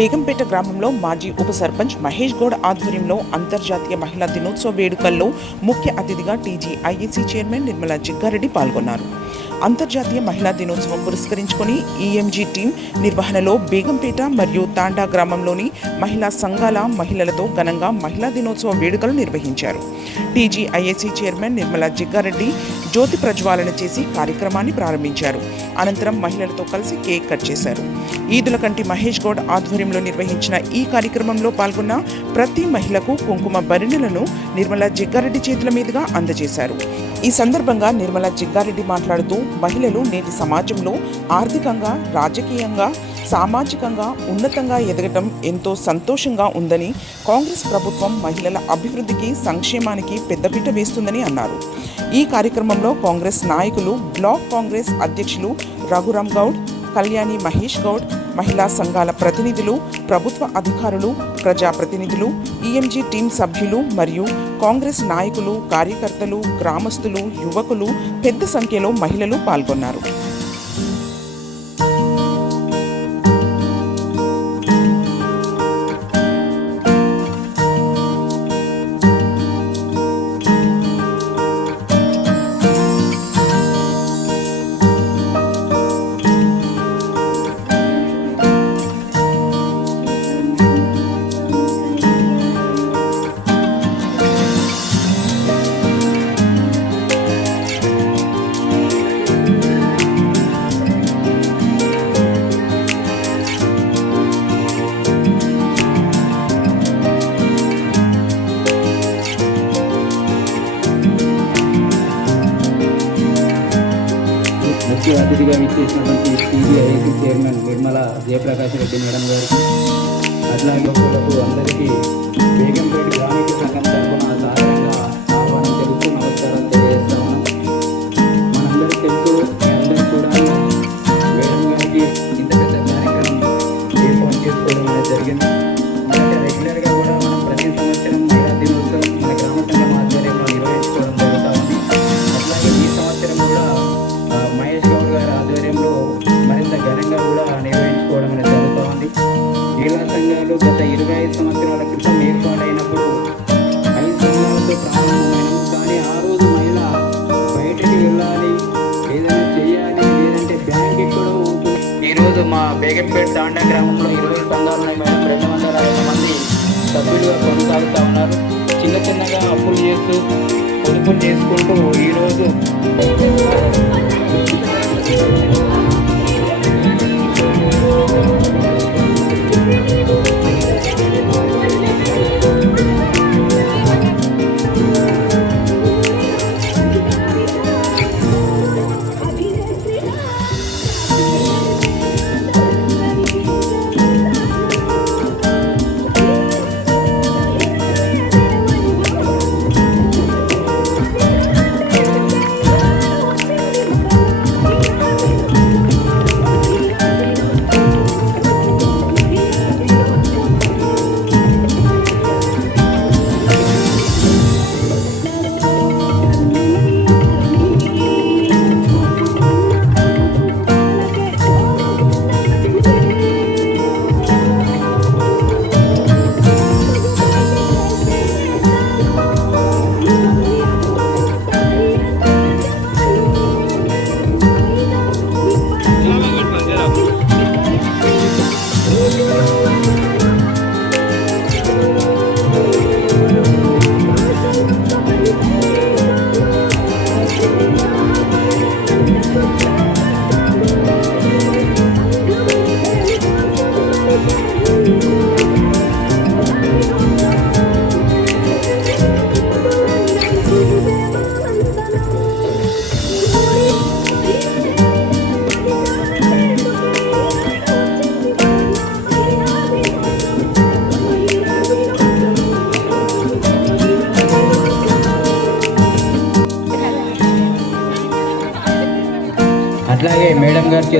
బేగంపేట గ్రామంలో మాజీ ఉప సర్పంచ్ మహేష్ గౌడ్ ఆధ్వర్యంలో అంతర్జాతీయ మహిళా దినోత్సవ వేడుకల్లో ముఖ్య అతిథిగా టీజీఐఎస్సీ చైర్మన్ నిర్మలా జిగ్గారెడ్డి పాల్గొన్నారు. అంతర్జాతీయ మహిళా దినోత్సవం పురస్కరించుకొని ఈఎంజీ టీం నిర్వహణలో బేగంపేట మరియు తాండా గ్రామంలోని మహిళా సంఘాల మహిళలతో ఘనంగా మహిళా దినోత్సవ వేడుకలు నిర్వహించారు. టీజీఐఏసీ చైర్మన్ నిర్మలా జిగ్గారెడ్డి జ్యోతి ప్రజ్వాలన చేసి కార్యక్రమాన్ని ప్రారంభించారు. అనంతరం మహిళలతో కలిసి కేక్ కట్ చేశారు. ఈదుల కంటి మహేష్ గౌడ్ ఆధ్వర్యంలో నిర్వహించిన ఈ కార్యక్రమంలో పాల్గొన్న ప్రతి మహిళకు కుంకుమ భరిణులను నిర్మలా జిగ్గారెడ్డి చేతుల మీదుగా అందజేశారు. ఈ సందర్భంగా నిర్మలా జిగ్గారెడ్డి మాట్లాడుతూ మహిళలు నేటి సమాజంలో ఆర్థికంగా రాజకీయంగా సామాజికంగా ఉన్నతంగా ఎదగటం ఎంతో సంతోషంగా ఉందని కాంగ్రెస్ ప్రభుత్వం మహిళల అభివృద్ధికి సంక్షేమానికి పెద్దపీట వేస్తుందని అన్నారు. ఈ కార్యక్రమంలో కాంగ్రెస్ నాయకులు బ్లాక్ కాంగ్రెస్ అధ్యక్షులు రఘురామ్ గౌడ్ కళ్యాణి మహేష్ గౌడ్ మహిళా సంఘాల ప్రతినిధులు ప్రభుత్వ అధికారులు ప్రజాప్రతినిధులు ఈఎంజీ టీం సభ్యులు మరియు కాంగ్రెస్ నాయకులు కార్యకర్తలు గ్రామస్తులు యువకులు పెద్ద సంఖ్యలో మహిళలు పాల్గొన్నారు. సభ్యులుగా కొనసాగుతూ ఉన్నారు. చిన్న చిన్నగా అప్పులు చేస్తూ పొదుపులు చేసుకుంటూ ఈరోజు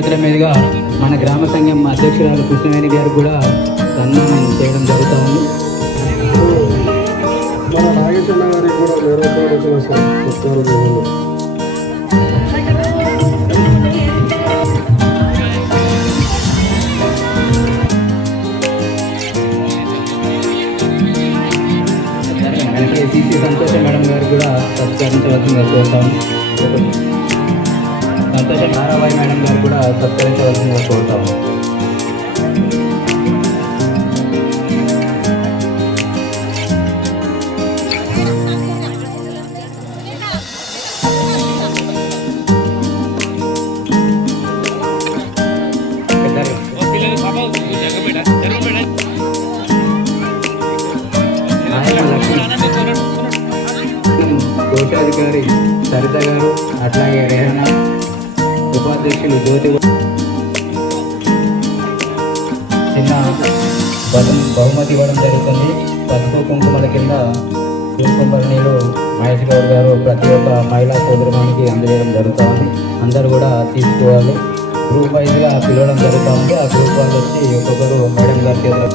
చేతుల మీదుగా మన గ్రామ సంఘం అధ్యక్షురాలు కృష్ణవేణి గారు కూడా సన్మానం చేయడం జరుగుతూ ఉంది కూడా సంతోష మేడం గారు కూడా సత్కరించవలసిందిగా కోరుతాము. అట్లాగే ఉపాధ్యక్షులు జ్యోతి చిన్న బహుమతి ఇవ్వడం జరుగుతుంది. పసుపు కుంకుమల కింద కుంకుమరణీలు మహేష్ గౌడ్ గారు ప్రతి ఒక్క మహిళా సోదరుమానికి అందజేయడం జరుగుతుంది. అందరూ కూడా తీసుకోవాలి. గ్రూప్ వైజ్గా పిలవడం జరుగుతూ ఉంది ఆ గ్రూప్ వాళ్ళు వచ్చి ఒక్కొక్కరు మేడం గారి చేతిలో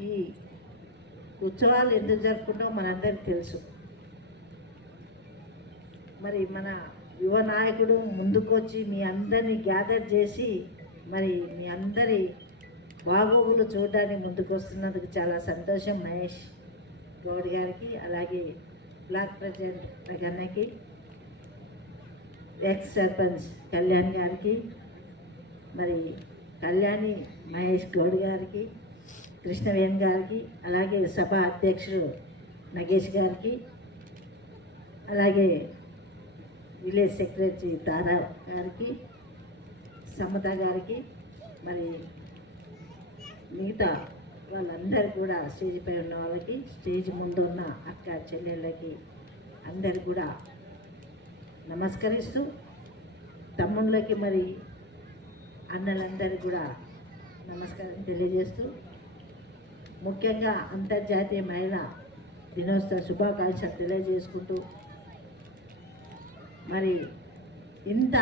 ఈ ఉత్సవాలు ఎందుకు జరుపుకుంటామో మనందరికీ తెలుసు. మరి మన యువ నాయకుడు ముందుకొచ్చి మీ అందరినీ గ్యాదర్ చేసి మరి మీ అందరి బాగోగులు చూడడానికి ముందుకు వస్తున్నందుకు చాలా సంతోషం మహేష్ గౌడ్ గారికి అలాగే బ్లాక్ ప్రెసిడెంట్ రగన్నకి ఎక్స్ సర్పంచ్ కళ్యాణ్ గారికి మరి కళ్యాణి మహేష్ గౌడ్ గారికి కృష్ణవేణ్ గారికి అలాగే సభ అధ్యక్షుడు నగేష్ గారికి అలాగే విలేజ్ సెక్రటరీ తారా గారికి సమత గారికి మరి మిగతా వాళ్ళందరూ కూడా స్టేజ్ పై ఉన్న వాళ్ళకి స్టేజ్ ముందు ఉన్న అక్క చెల్లెళ్ళకి అందరు కూడా నమస్కరిస్తూ తమ్ముళ్ళకి మరి అన్నలందరికీ కూడా నమస్కారం తెలియజేస్తూ ముఖ్యంగా అంతర్జాతీయ మహిళా దినోత్సవ శుభాకాంక్షలు తెలియజేసుకుంటూ మరి ఇంత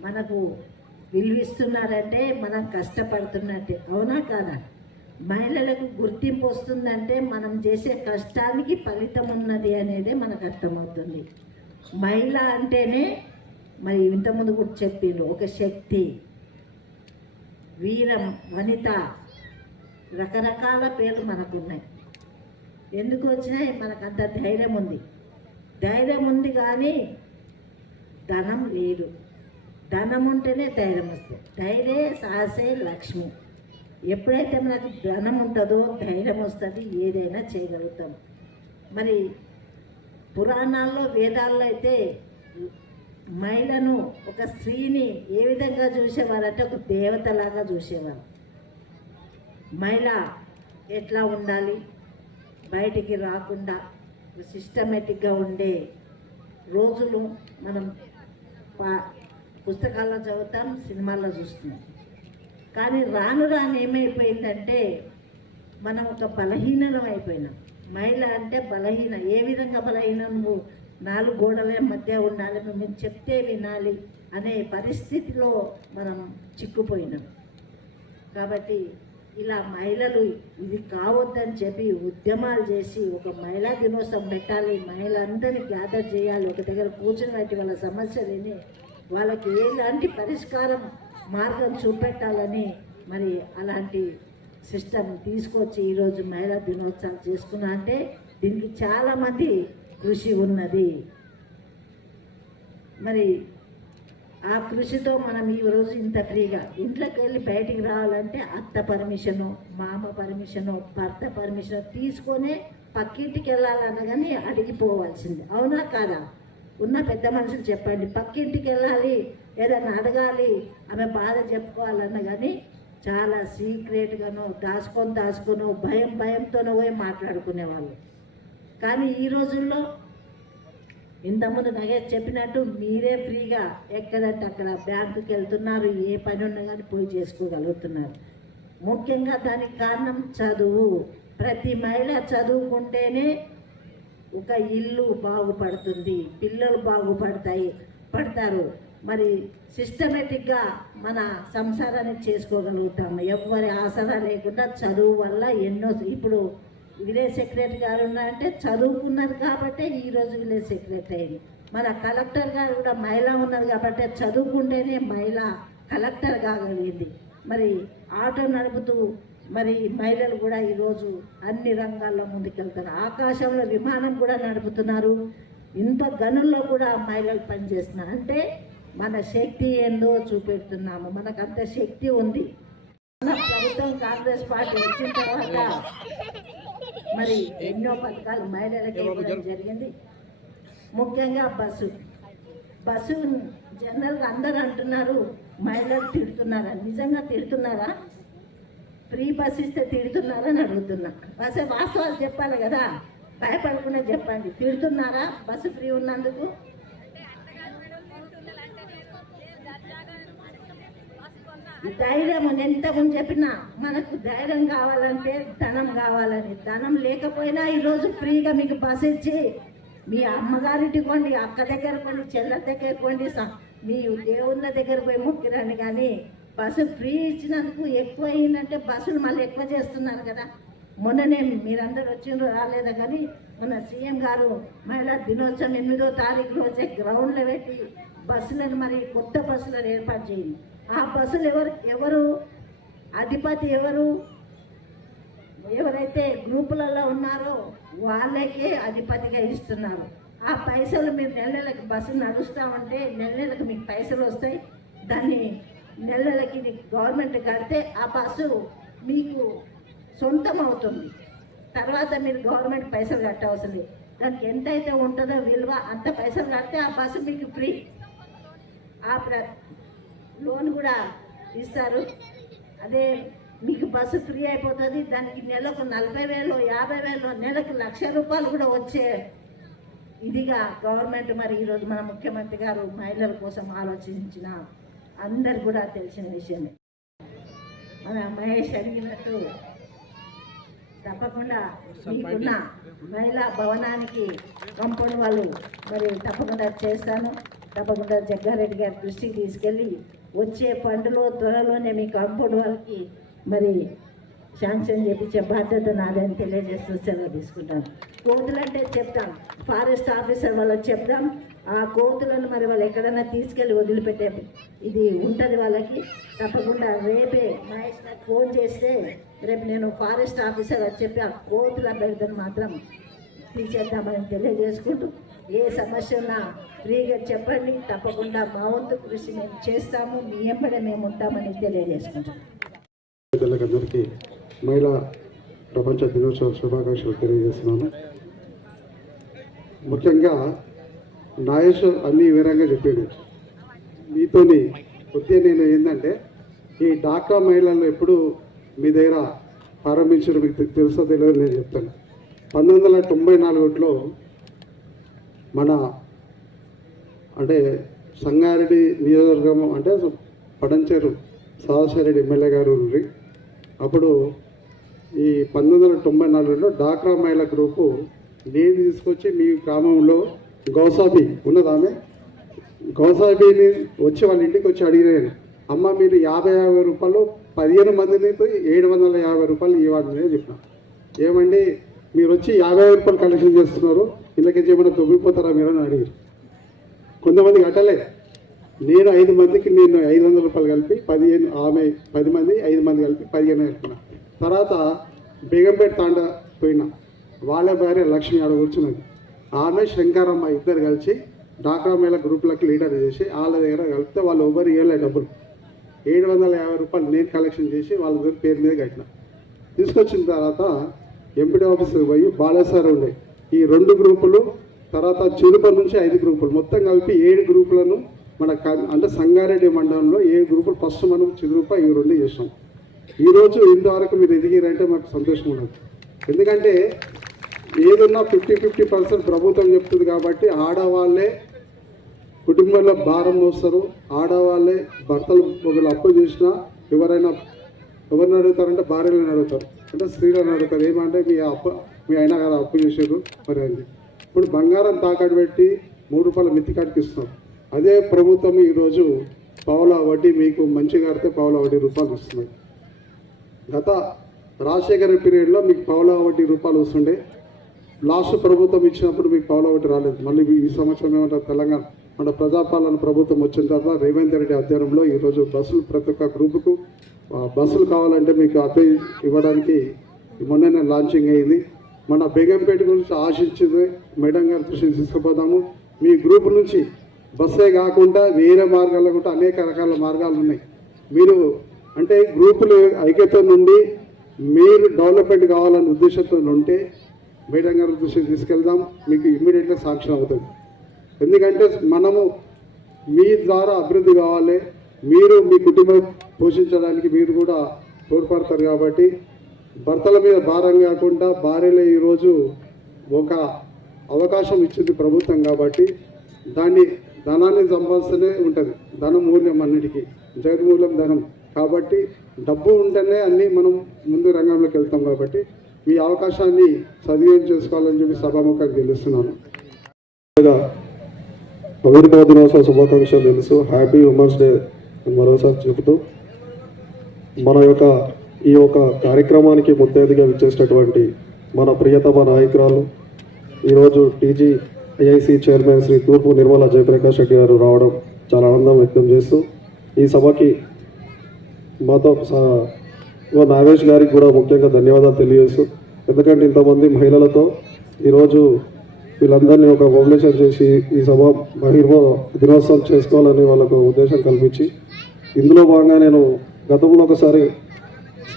మనకు విలువిస్తున్నారంటే మనం కష్టపడుతున్నట్టే అవునా కాదా? మహిళలకు గుర్తింపు వస్తుందంటే మనం చేసే కష్టానికి ఫలితం ఉన్నది అనేది మనకు అర్థమవుతుంది. మహిళ అంటేనే మరి ఇంతకుముందు కూడా చెప్పిండ్రు ఒక శక్తి వీరం వనిత రకరకాల పేర్లు మనకున్నాయి. ఎందుకు వచ్చినాయి? మనకు అంత ధైర్యం ఉంది. ధైర్యం ఉంది కానీ ధనం లేదు. ధనం ఉంటేనే ధైర్యం వస్తుంది. ధైర్యే సాహసే లక్ష్మి. ఎప్పుడైతే మనకు ధనం ఉంటుందో ధైర్యం వస్తుంది ఏదైనా చేయగలుగుతాం. మరి పురాణాల్లో వేదాల్లో అయితే మహిళను ఒక స్త్రీని ఏ విధంగా చూసేవారంటే ఒక దేవతలాగా చూసేవారు. మహిళ ఎట్లా ఉండాలి? బయటికి రాకుండా సిస్టమేటిక్గా ఉండే రోజులు మనం పా- పుస్తకాల్లో చదువుతాం సినిమాల్లో చూస్తున్నాం. కానీ రాను రాను ఏమైపోయిందంటే మనం ఒక బలహీనం అయిపోయినాం. మహిళ అంటే బలహీన ఏ విధంగా బలహీన? నువ్వు నాలుగు గోడల మధ్య ఉండాలి మేము చెప్తే వినాలి అనే పరిస్థితిలో మనం చిక్కుపోయినాం. కాబట్టి ఇలా మహిళలు ఇది కావద్దని చెప్పి ఉద్యమాలు చేసి ఒక మహిళా దినోత్సవం పెట్టాలి. మహిళలందరినీ గ్యాదర్ చేయాలి. ఒక దగ్గర కూర్చున్నట్టు వాళ్ళ సమస్యలని వాళ్ళకి ఎలాంటి పరిష్కారం మార్గం చూపెట్టాలని మరి అలాంటి సిస్టమ్ తీసుకొచ్చి ఈరోజు మహిళా దినోత్సవం చేసుకున్నా అంటే దీనికి చాలామంది కృషి ఉన్నది. మరి ఆ కృషితో మనం ఈ రోజు ఇంత ఫ్రీగా ఇంట్లోకి వెళ్ళి బయటికి రావాలంటే అత్త పర్మిషను మామ పర్మిషను భర్త పర్మిషన్ తీసుకొనే పక్కింటికి వెళ్ళాలన్న కానీ అడిగిపోవాల్సింది అవునా కాదా? ఉన్న పెద్ద మనుషులు చెప్పండి. పక్కింటికి వెళ్ళాలి ఏదైనా అడగాలి ఆమె బాధ చెప్పుకోవాలన్నా కానీ చాలా సీక్రెట్గానో దాచుకొని దాచుకొని భయం భయంతోనే పోయి మాట్లాడుకునేవాళ్ళు. కానీ ఈ రోజుల్లో ఇంతకుముందు నగేష్ చెప్పినట్టు మీరే ఫ్రీగా ఎక్కడంటే అక్కడ బ్యాంకుకి వెళ్తున్నారు ఏ పని ఉన్నా కానీ పోయి చేసుకోగలుగుతున్నారు. ముఖ్యంగా దానికి కారణం చదువు. ప్రతి మహిళ చదువుకుంటేనే ఒక ఇల్లు బాగుపడుతుంది. పిల్లలు బాగుపడతాయి పడతారు. మరి సిస్టమేటిక్గా మన సంసారాన్ని చేసుకోగలుగుతాము. ఎవరి ఆసరా లేకుండా చదువు వల్ల ఎన్నో ఇప్పుడు విలేజ్ సెక్రటరీ గారు ఉన్నారంటే చదువుకున్నారు కాబట్టే ఈరోజు విలేజ్ సెక్రటరీ అయింది. మన కలెక్టర్ గారు కూడా మహిళ ఉన్నారు కాబట్టి చదువుకుంటేనే మహిళ కలెక్టర్ కాగలిగింది. మరి ఆటో నడుపుతూ మరి మహిళలు కూడా ఈరోజు అన్ని రంగాల్లో ముందుకెళ్తారు. ఆకాశంలో విమానం కూడా నడుపుతున్నారు. ఇంత గనుల్లో కూడా మహిళలు పనిచేస్తున్నారు. అంటే మన శక్తి ఏందో చూపెడుతున్నాము. మనకు అంత శక్తి ఉంది. మన ప్రభుత్వం కాంగ్రెస్ పార్టీ వచ్చిన తర్వాత మరి ఎన్నో పథకాలు మహిళలకి ఇవ్వడం జరిగింది. ముఖ్యంగా బస్సు. బస్సు జనరల్గా అందరూ అంటున్నారు మహిళలు తిడుతున్నారా? నిజంగా తిడుతున్నారా? ఫ్రీ బస్ ఇస్తే తిడుతున్నారని అడుగుతున్నా. అసలు వాస్తవాలు చెప్పాలి కదా? భయపడకుండా చెప్పండి. తిడుతున్నారా? బస్సు ఫ్రీ ఉన్నందుకు? ధైర్యం ఎంతమంది చెప్పినా మనకు ధైర్యం కావాలంటే ధనం కావాలని. ధనం లేకపోయినా ఈరోజు ఫ్రీగా మీకు బస్ ఇచ్చి మీ అమ్మగారింటి కొండి అక్క దగ్గర కొండి చెల్ల దగ్గర కొండి స- మీ దేవుళ్ళ దగ్గర పోయి మొక్కిరండి. కానీ బస్సు ఫ్రీ ఇచ్చినందుకు ఎక్కువ అయిందంటే బస్సులు మళ్ళీ ఎక్కువ చేస్తున్నారు కదా. మొన్ననే మీరందరూ వచ్చిండ్రు రాలేదా? కానీ మన సీఎం గారు మహిళా దినోత్సవం ఎనిమిదో తారీఖు రోజే గ్రౌండ్లో పెట్టి బస్సులను మరి కొత్త బస్సులను ఏర్పాటు చేయండి. ఆ బస్సులు ఎవరు ఎవరు? అధిపతి ఎవరు? ఎవరైతే గ్రూపులలో ఉన్నారో వాళ్ళకే అధిపతిగా ఇస్తున్నారు. ఆ పైసలు మీరు నెల నెలకి బస్సు నడుస్తామంటే నెల నెలకు మీకు పైసలు వస్తాయి. దాన్ని నెల నెలకి మీకు గవర్నమెంట్ కడితే ఆ బస్సు మీకు సొంతం అవుతుంది తర్వాత మీరు గవర్నమెంట్ పైసలు కట్టవలసింది. దానికి ఎంతైతే ఉంటుందో విలువ అంత పైసలు కడితే ఆ బస్సు మీకు ఫ్రీ. ఆ ప్ర లోన్ కూడా ఇస్తారు. అదే మీకు బస్సు ఫ్రీ అయిపోతుంది దానికి నెలకు నలభై వేలు యాభై వేలు నెలకు లక్ష రూపాయలు కూడా వచ్చే ఇదిగా గవర్నమెంట్ మరి ఈరోజు మన ముఖ్యమంత్రి గారు మహిళల కోసం ఆలోచించిన అందరు కూడా తెలిసిన విషయమే. మన మహేష్ అడిగినట్టు తప్పకుండా మీకున్న మహిళా భవనానికి కంపౌండ్ వాళ్ళు మరి తప్పకుండా చేస్తాను. తప్పకుండా జగ్గారెడ్డి గారి దృష్టికి తీసుకెళ్ళి వచ్చే పండులో త్వరలోనే మీ కాంపౌండ్ వాళ్ళకి మరి శాంక్షన్ చేయించే బాధ్యత నాదని తెలియజేస్తూ సెలవు తీసుకుంటాను. కోతులంటే చెప్తాం. ఫారెస్ట్ ఆఫీసర్ వాళ్ళకి చెప్తాం ఆ కోతులను మరి వాళ్ళు ఎక్కడైనా తీసుకెళ్ళి వదిలిపెట్టే ఇది ఉంటుంది వాళ్ళకి. తప్పకుండా రేపే మహేష్ నాకు ఫోన్ చేస్తే రేపు నేను ఫారెస్ట్ ఆఫీసర్ అని చెప్పి ఆ కోతుల బెడదను మాత్రం తీసేద్దామని తెలియజేసుకుంటూ ఏ సమస్య ఉన్నా ఫ్రీగా చెప్పండి తప్పకుండా మా వంతు కృషి మేము చేస్తాము మీ ఎంపడ మేము ఉంటామని తెలియజేసుకుంటాం అందరికీ మహిళా ప్రపంచ దినోత్సవ శుభాకాంక్షలు తెలియజేస్తున్నాను. ముఖ్యంగా నాయేష్ అన్ని వివరంగా చెప్పాడు. మీతోని కొద్దిగా నేను ఏంటంటే ఈ డాక్రా మహిళలు ఎప్పుడు మీ దగ్గర ప్రారంభించారు మీకు తెలుసో తెలియదు నేను చెప్తాను. పంతొమ్మిది వందల తొంభై నాలుగులో మన అంటే సంగారెడ్డి నియోజకవర్గం అంటే పడంచేరు సదాశివరెడ్డి ఎమ్మెల్యే గారు అప్పుడు ఈ పంతొమ్మిది వందల తొంభై నాలుగులో డాక్రా మహిళ గ్రూపు నేను తీసుకొచ్చి మీ గ్రామంలో గౌసాబి ఉన్నదామె గౌసాబీని గౌసాబిని వచ్చి వాళ్ళ ఇంటికి వచ్చి అడిగినాను అమ్మ మీరు యాభై యాభై రూపాయలు పదిహేను మందిని ఏడు వందల యాభై రూపాయలు ఇవ్వండి నేను చెప్పిన. ఏమండి మీరు వచ్చి యాభై రూపాయలు కలెక్షన్ చేస్తున్నారు. ఇళ్ళకి ఏమైనా తొమ్మిపోతారా మీరు అని అడిగారు. కొంతమంది కట్టలే నేను ఐదు మందికి నేను ఐదు వందల రూపాయలు కలిపి పదిహేను ఆమె పది మంది ఐదు మంది కలిపి పదిహేను కలిపిన తర్వాత బేగంపేట తాండ పోయినా. వాళ్ళ భార్య లక్ష్మి ఆడ కూర్చున్నది. ఆమె శంకరమ్మ ఇద్దరు కలిసి డాక్రా మేళ గ్రూప్లకు లీడర్ చేసి వాళ్ళ దగ్గర కలిపితే వాళ్ళు ఎవరు ఇవ్వలే డబ్బులు. ఏడు వందల యాభై రూపాయలు నేను కలెక్షన్ చేసి వాళ్ళ దగ్గర పేరు మీద కట్టిన. తీసుకొచ్చిన తర్వాత ఎంపీడీ ఆఫీస్కి పోయి బాలేశ్వర్ ఉండే. ఈ రెండు గ్రూపులు తర్వాత చిరుపల్ నుంచి ఐదు గ్రూపులు. మొత్తం కలిపి ఏడు గ్రూపులను మన క- అంటే సంగారెడ్డి మండలంలో ఏడు గ్రూపులు ఫస్ట్ మనం చిరుప ఈ రెండు చేసాం. ఈరోజు ఇంతవరకు మీరు ఎదిగిరంటే మాకు సంతోషం ఉండదు. ఎందుకంటే ఏదన్నా ఫిఫ్టీ ఫిఫ్టీ పర్సెంట్ ప్రభుత్వం చెప్తుంది కాబట్టి ఆడవాళ్ళే కుటుంబంలో భారం మోస్తారు. ఆడవాళ్ళే భర్తలు ఒకళ్ళు అప్పు చేసినా ఎవరైనా ఎవరిని అడుగుతారంటే భార్యలను అడుగుతారు. అంటే స్త్రీలను అడుగుతారు. ఏమంటే మీ అప్పు మీ అయినా కదా అప్పు చేసారు మరి అని ఇప్పుడు బంగారం తాకట్టు పెట్టి మూడు రూపాయల మిత్తి కట్టిస్తాం అదే ప్రభుత్వం ఈరోజు పావుల వడ్డీ మీకు మంచిగా కడితే పావుల వడ్డీ రూపాయలు వస్తున్నాయి. గత రాజశేఖర పీరియడ్లో మీకు పావుల వడ్డీ రూపాయలు వస్తుండే. లాస్ట్ ప్రభుత్వం ఇచ్చినప్పుడు మీకు పావుల వడ్డీ రాలేదు. మళ్ళీ ఈ సంవత్సరం ఏమంటారు? తెలంగాణ మన ప్రజాపాలన ప్రభుత్వం వచ్చిన తర్వాత రేవంత్ రెడ్డి ఆధ్వర్యంలో ఈరోజు బస్సులు ప్రతి ఒక్క గ్రూపుకు బస్సులు కావాలంటే మీకు అద్దె ఇవ్వడానికి మొన్ననే లాంచింగ్ అయింది. మన బేగంపేట గురించి ఆశించింది మేడం గారి దృష్టికి తీసుకుపోతాము మీ గ్రూప్ నుంచి బస్సే కాకుండా వేరే మార్గాల్లో కూడా అనేక రకాల మార్గాలు ఉన్నాయి. మీరు అంటే గ్రూపులు ఐక్యత నుండి మీరు డెవలప్మెంట్ కావాలనే ఉద్దేశంతో ఉంటే మేడం గారి దృష్టికి తీసుకెళ్దాం. మీకు ఇమ్మీడియట్గా సాక్ష్యం అవుతుంది. ఎందుకంటే మనము మీ ద్వారా అభివృద్ధి కావాలి. మీరు మీ కుటుంబం పోషించడానికి మీరు కూడా తోడ్పడతారు కాబట్టి భర్తల మీద భారం కాకుండా భార్యలే ఈరోజు ఒక అవకాశం ఇచ్చింది ప్రభుత్వం కాబట్టి దాన్ని ధనాన్ని సంపాదిస్తూనే ఉంటుంది. ధనం మూల్యం అన్నిటికీ. జగన్మూల్యం ధనం. కాబట్టి డబ్బు ఉంటేనే అన్నీ మనం ముందు రంగంలోకి వెళ్తాం కాబట్టి మీ అవకాశాన్ని సద్వినియోగం చేసుకోవాలని చెప్పి సభాముఖంగా తెలుస్తున్నాను అమెరికా దినోత్సవ శుభాకాంక్షలు తెలుసు. హ్యాపీ ఉమెన్స్ డే మరోసారి చెబుతూ మన యొక్క ఈ యొక్క కార్యక్రమానికి ముత్తైదుగా విచ్చేసినటువంటి మన ప్రియతమ నాయకురాలు ఈరోజు టీజీ ఐఐసి చైర్మన్ శ్రీ తూర్పు నిర్మల జయప్రకాష్ రెడ్డి గారు రావడం చాలా ఆనందం వ్యక్తం చేస్తూ ఈ సభకి మాతో నాగేష్ గారికి కూడా ముఖ్యంగా ధన్యవాదాలు తెలియజేస్తూ ఎందుకంటే ఇంతమంది మహిళలతో ఈరోజు వీళ్ళందరినీ ఒక ఫౌండేషన్ చేసి ఈ సభ మహిళ దినోత్సవం చేసుకోవాలని వాళ్ళకు ఉద్దేశం కల్పించి ఇందులో భాగంగా నేను గతంలో ఒకసారి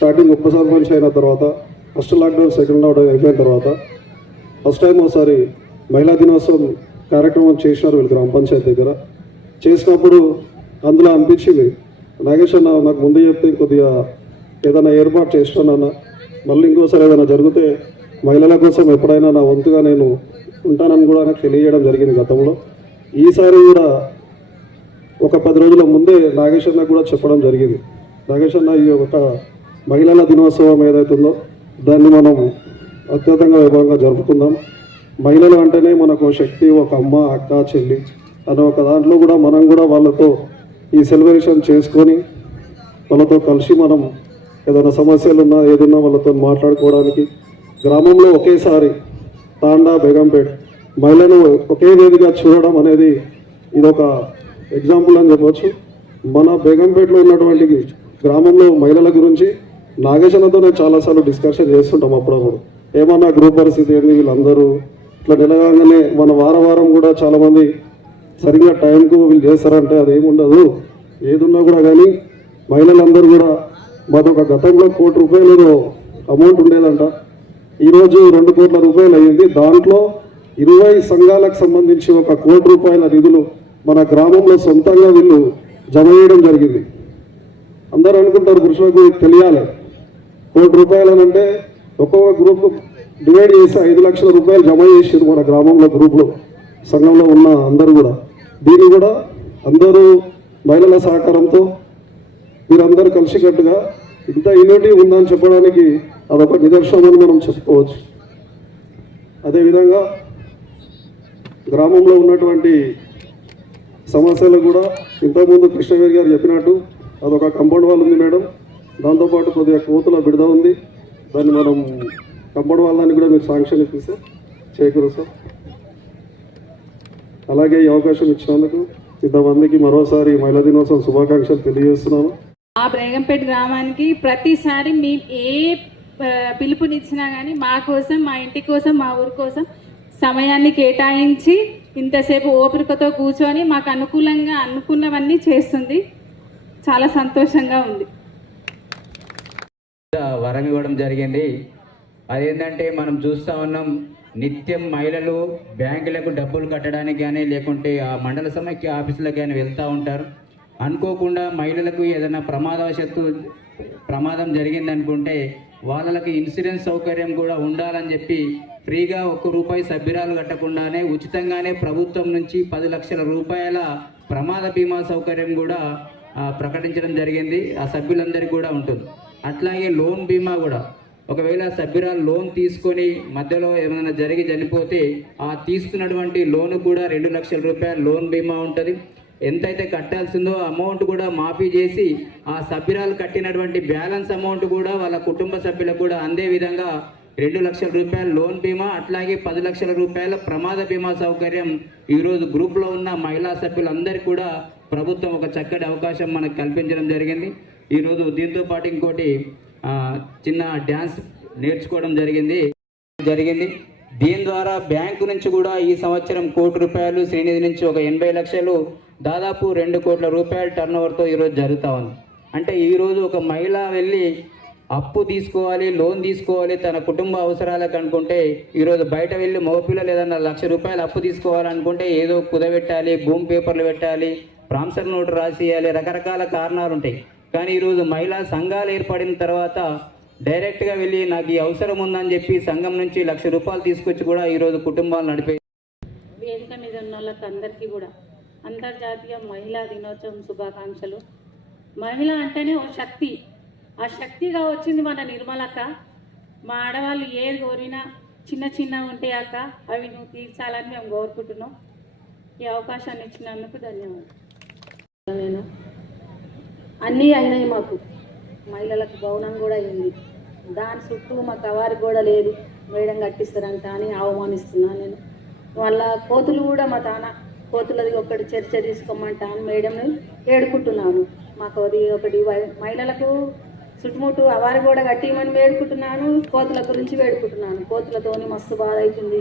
స్టార్టింగ్ ఉప సర్పంచ్ అయిన తర్వాత ఫస్ట్ లాక్డౌన్ సెకండ్ లాక్డౌన్ అయిపోయిన తర్వాత ఫస్ట్ టైం ఒకసారి మహిళా దినోత్సవం కార్యక్రమం చేసినారు వీళ్ళు గ్రామ పంచాయతీ దగ్గర. చేసినప్పుడు అందులో అనిపించింది నాగేష్ అన్న నాకు ముందు చెప్తే కొద్దిగా ఏదైనా ఏర్పాటు చేస్తానన్న మళ్ళీ ఇంకోసారి ఏదైనా జరిగితే మహిళల కోసం ఎప్పుడైనా నా వంతుగా నేను ఉంటానని కూడా నాకు తెలియజేయడం జరిగింది గతంలో. ఈసారి కూడా ఒక పది రోజుల ముందే నాగేష్ అన్న కూడా చెప్పడం జరిగింది. నాగేష్ అన్న ఈ ఒక మహిళల దినోత్సవం ఏదైతుందో దాన్ని మనం అత్యధికంగా వైభవంగా జరుపుకుందాం. మహిళలు అంటేనే మనకు శక్తి ఒక అమ్మ అక్క చెల్లి అనే ఒక దాంట్లో కూడా మనం కూడా వాళ్ళతో ఈ సెలబ్రేషన్ చేసుకొని వాళ్ళతో కలిసి మనం ఏదైనా సమస్యలు ఉన్నా ఏదైనా వాళ్ళతో మాట్లాడుకోవడానికి గ్రామంలో ఒకేసారి తాండా బేగంపేట్ మహిళలు ఒకే వేదిగా చూడడం అనేది ఇదొక ఎగ్జాంపుల్ అని చెప్పవచ్చు మన బేగంపేటలో ఉన్నటువంటి గ్రామంలో మహిళల గురించి నాగేశనతో నేను చాలాసార్లు డిస్కషన్ చేస్తుంటాం అప్పుడప్పుడు. ఏమన్నా గ్రూప్ పరిస్థితి ఏంది వీళ్ళందరూ? ఇట్లా నిలగానే మన వారం వారం కూడా చాలామంది సరిగ్గా టైంకు వీళ్ళు చేస్తారంటే అది ఏముండదు ఏదున్నా కూడా కానీ మహిళలందరూ కూడా మాదొక గతంలో కోటి రూపాయలు అమౌంట్ ఉండేదంట. ఈరోజు రెండు కోట్ల రూపాయలు అయ్యింది. దాంట్లో ఇరవై సంఘాలకు సంబంధించి ఒక కోటి రూపాయల నిధులు మన గ్రామంలో సొంతంగా వీళ్ళు జమ చేయడం జరిగింది. అందరూ అనుకుంటారు పురుషులకు తెలియాలి. కోటి రూపాయలు అని అంటే ఒక్కొక్క గ్రూప్ డివైడ్ చేసి ఐదు లక్షల రూపాయలు జమ చేసారు మన గ్రామంలో గ్రూప్లో సంఘంలో ఉన్న అందరూ కూడా. దీన్ని కూడా అందరూ మహిళల సహకారంతో మీరందరూ కలిసికట్టుగా ఇంత యూనిటీ ఉందని చెప్పడానికి అదొక నిదర్శనం అని మనం చెప్పుకోవచ్చు. అదేవిధంగా గ్రామంలో ఉన్నటువంటి సమస్యలు కూడా ఇంతకుముందు కృష్ణవేరి గారు చెప్పినట్టు అదొక కంపౌండ్ వాల్ ఉంది మేడం. దాంతోపాటు కొద్దిగా కోతుల బిడద ఉంది. దాన్ని మనం కంపౌండ్ వాళ్ళని కూడా మీరు శాంక్షన్ ఇప్పిస్తే చేకూరు సార్. అలాగే ఈ అవకాశం ఇచ్చినందుకు ఇంతమందికి మరోసారి మహిళా దినోత్సవం శుభాకాంక్షలు తెలియజేస్తున్నాను. మా బ్రేగంపేట గ్రామానికి ప్రతిసారి మీ ఏ పిలుపునిచ్చినా కానీ మా కోసం మా ఇంటి కోసం మా ఊరి కోసం సమయాన్ని కేటాయించి ఇంతసేపు ఓపికతో కూర్చొని మాకు అనుకూలంగా అనుకున్నవన్నీ చేస్తుంది. చాలా సంతోషంగా ఉంది. వరం ఇవ్వడం జరిగింది. అదేంటంటే మనం చూస్తూ ఉన్నాం నిత్యం మహిళలు బ్యాంకులకు డబ్బులు కట్టడానికి కానీ లేకుంటే ఆ మండల సమైక్య ఆఫీసులకు కానీ వెళ్తూ ఉంటారు. అనుకోకుండా మహిళలకు ఏదైనా ప్రమాదవశత్తు ప్రమాదం జరిగిందనుకుంటే వాళ్ళకి ఇన్సూరెన్స్ సౌకర్యం కూడా ఉండాలని చెప్పి ఫ్రీగా ఒక్క రూపాయి సభ్యురాలు కట్టకుండానే ఉచితంగానే ప్రభుత్వం నుంచి పది లక్షల రూపాయల ప్రమాద బీమా సౌకర్యం కూడా ప్రకటించడం జరిగింది. ఆ సభ్యులందరికీ కూడా ఉంటుంది. అట్లాగే లోన్ బీమా కూడా. ఒకవేళ సభ్యురాలు లోన్ తీసుకొని మధ్యలో ఏమైనా జరిగి చనిపోతే ఆ తీసుకున్నటువంటి లోన్ కూడా రెండు లక్షల రూపాయల లోన్ బీమా ఉంటుంది. ఎంతైతే కట్టాల్సిందో అమౌంట్ కూడా మాఫీ చేసి ఆ సభ్యురాలు కట్టినటువంటి బ్యాలెన్స్ అమౌంట్ కూడా వాళ్ళ కుటుంబ సభ్యులకు కూడా అందే విధంగా రెండు లక్షల రూపాయల లోన్ బీమా అట్లాగే పది లక్షల రూపాయల ప్రమాద బీమా సౌకర్యం ఈరోజు గ్రూప్లో ఉన్న మహిళా సభ్యులందరికీ కూడా ప్రభుత్వం ఒక చక్కటి అవకాశం మనకు కల్పించడం జరిగింది. ఈరోజు దీంతో పాటు ఇంకోటి చిన్న డ్యాన్స్ నేర్చుకోవడం జరిగింది. జరిగింది. దీని ద్వారా బ్యాంకు నుంచి కూడా ఈ సంవత్సరం కోటి రూపాయలు శ్రీనిధి నుంచి ఒక ఎనభై లక్షలు దాదాపు రెండు కోట్ల రూపాయల టర్న్ ఓవర్తో ఈరోజు జరుగుతూ ఉంది. అంటే ఈరోజు ఒక మహిళ వెళ్ళి అప్పు తీసుకోవాలి లోన్ తీసుకోవాలి తన కుటుంబ అవసరాలకు అనుకుంటే ఈరోజు బయట వెళ్ళి మగపిల్లలు ఏదన్నా లక్ష రూపాయలు అప్పు తీసుకోవాలనుకుంటే ఏదో కుదబెట్టాలి భూమి పేపర్లు పెట్టాలి ప్రాంసర్ నోటు రాసియాలి రకరకాల కారణాలు ఉంటాయి కానీ ఈరోజు మహిళా సంఘాలు ఏర్పడిన తర్వాత డైరెక్ట్గా వెళ్ళి నాకు ఈ అవసరం ఉందని చెప్పి సంఘం నుంచి లక్ష రూపాయలు తీసుకొచ్చి కూడా ఈరోజు కుటుంబాలు నడిపే వేదిక మీద ఉన్న వాళ్ళకి అందరికీ కూడా అంతర్జాతీయ మహిళా దినోత్సవం శుభాకాంక్షలు. మహిళ అంటేనే ఓ శక్తి. ఆ శక్తిగా వచ్చింది మన నిర్మలక్క. మా ఆడవాళ్ళు ఏది కోరినా చిన్న చిన్న ఉంటే అక్క అవి నువ్వు తీర్చాలని మేము కోరుకుంటున్నాం. ఈ అవకాశాన్ని ఇచ్చినందుకు ధన్యవాదాలు. నేను అన్నీ అయినాయి మాకు. మహిళలకు భవనం కూడా అయింది. దాని చుట్టూ మా కవారి కూడా లేదు. మేడం కట్టిస్తారంట అని అవమానిస్తున్నాను నేను. వాళ్ళ కోతులు కూడా మా తాన కోతులది ఒకటి చర్చ తీసుకోమంట అని మేడంని ఏడుకుంటున్నాను మాకు అది ఒకటి వై- మహిళలకు చుట్టుముట్టు అవారి కూడా కట్టియమని వేడుకుంటున్నాను కోతుల గురించి వేడుకుంటున్నాను. కోతులతోని మస్తు బాధ అవుతుంది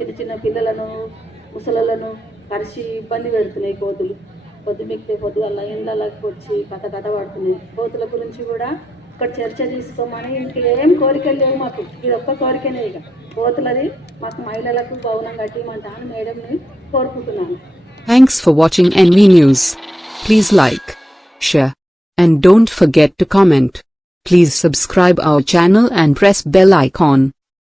చిన్న చిన్న పిల్లలను ముసలలను కలిసి ఇబ్బంది పెడుతున్నాయి కోతులు. పొద్దుమెక్కితే పొద్దుగా లైన్లలోకి వచ్చి కథ కథ పడుతున్నాయి కోతుల గురించి కూడా ఇక్కడ చర్చ తీసుకోమని ఏం కోరికలు లేవు మాకు ఇది ఒక్క కోరికనే ఇక కోతులది మాకు మహిళలకు భవనం కట్టిమంటాను మేడంని కోరుకుంటున్నాను thanks for watching NV news please like share and don't forget to comment please subscribe our channel and press bell icon